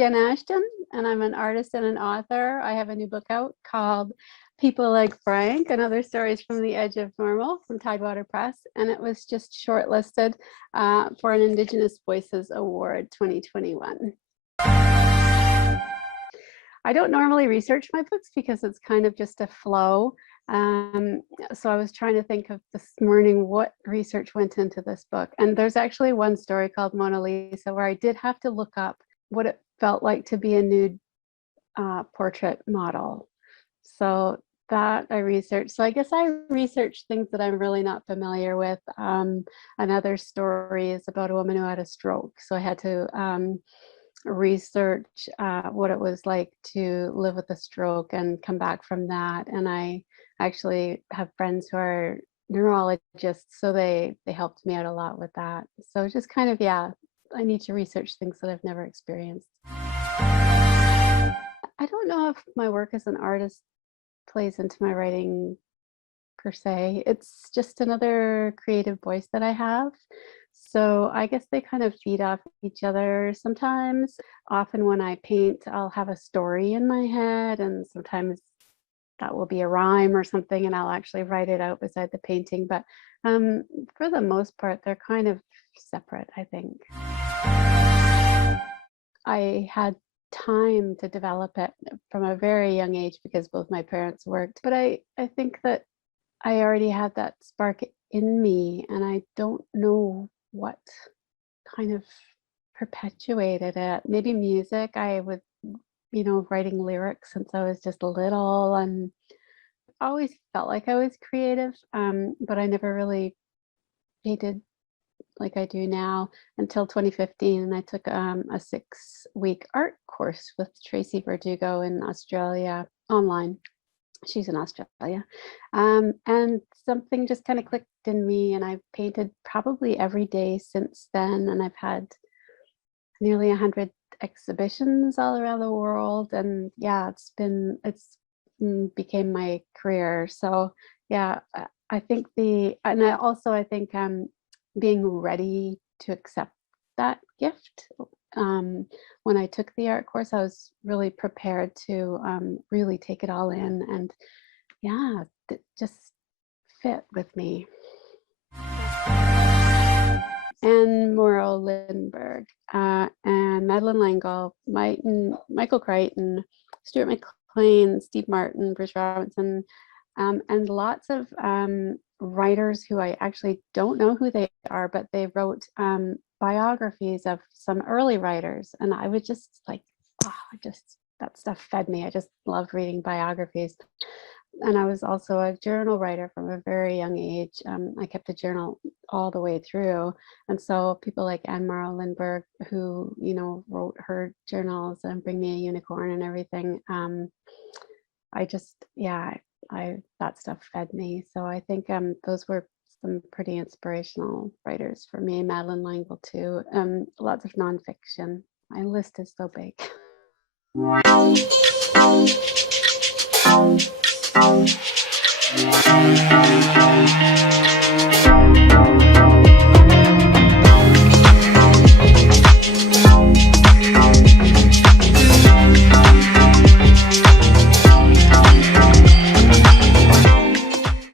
Jenn Ashton, and I'm an artist and an author. I have a new book out called People Like Frank and Other Stories from the Edge of Normal from Tidewater Press, and it was just shortlisted for an Indigenous Voices Award 2021. I don't normally research my books because it's kind of just a flow. So I was trying to think of this morning what research went into this book. And there's actually one story called Mona Lisa where I did have to look up what it felt like to be a nude portrait model. So that I researched. So I guess I researched things that I'm really not familiar with. Another story is about a woman who had a stroke. So I had to research what it was like to live with a stroke and come back from that. And I actually have friends who are neurologists, so they helped me out a lot with that. So just kind of, yeah, I need to research things that I've never experienced. I don't know if my work as an artist plays into my writing per se. It's just another creative voice that I have. So I guess they kind of feed off each other sometimes. Often when I paint, I'll have a story in my head, and sometimes that will be a rhyme or something, and I'll actually write it out beside the painting. But for the most part, they're kind of separate, I think. I had time to develop it from a very young age because both my parents worked. But I think that I already had that spark in me, and I don't know what kind of perpetuated it. Maybe music. I was, writing lyrics since I was just little, and always felt like I was creative, but I never really painted like I do now until 2015, and I took a 6-week art course with Tracy Verdugo in Australia online. She's in Australia, and something just kind of clicked in me, and I've painted probably every day since then, and I've had nearly 100 exhibitions all around the world, and yeah, it's became my career. So yeah, I think I think being ready to accept that gift. When I took the art course, I was really prepared to really take it all in, and yeah, it just fit with me. And Mauro Lindbergh, and Madeline Langell, Michael Crichton, Stuart McLean, Steve Martin, Bruce Robinson, and lots of writers who I actually don't know who they are, but they wrote biographies of some early writers, and I would just like, that stuff fed me. I just loved reading biographies. And I was also a journal writer from a very young age. I kept a journal all the way through. And so people like Anne-Marie Lindbergh, who, wrote her journals and Bring Me a Unicorn and everything. That stuff fed me. So I think those were some pretty inspirational writers for me. Madeline Langell too. Lots of nonfiction. My list is so big.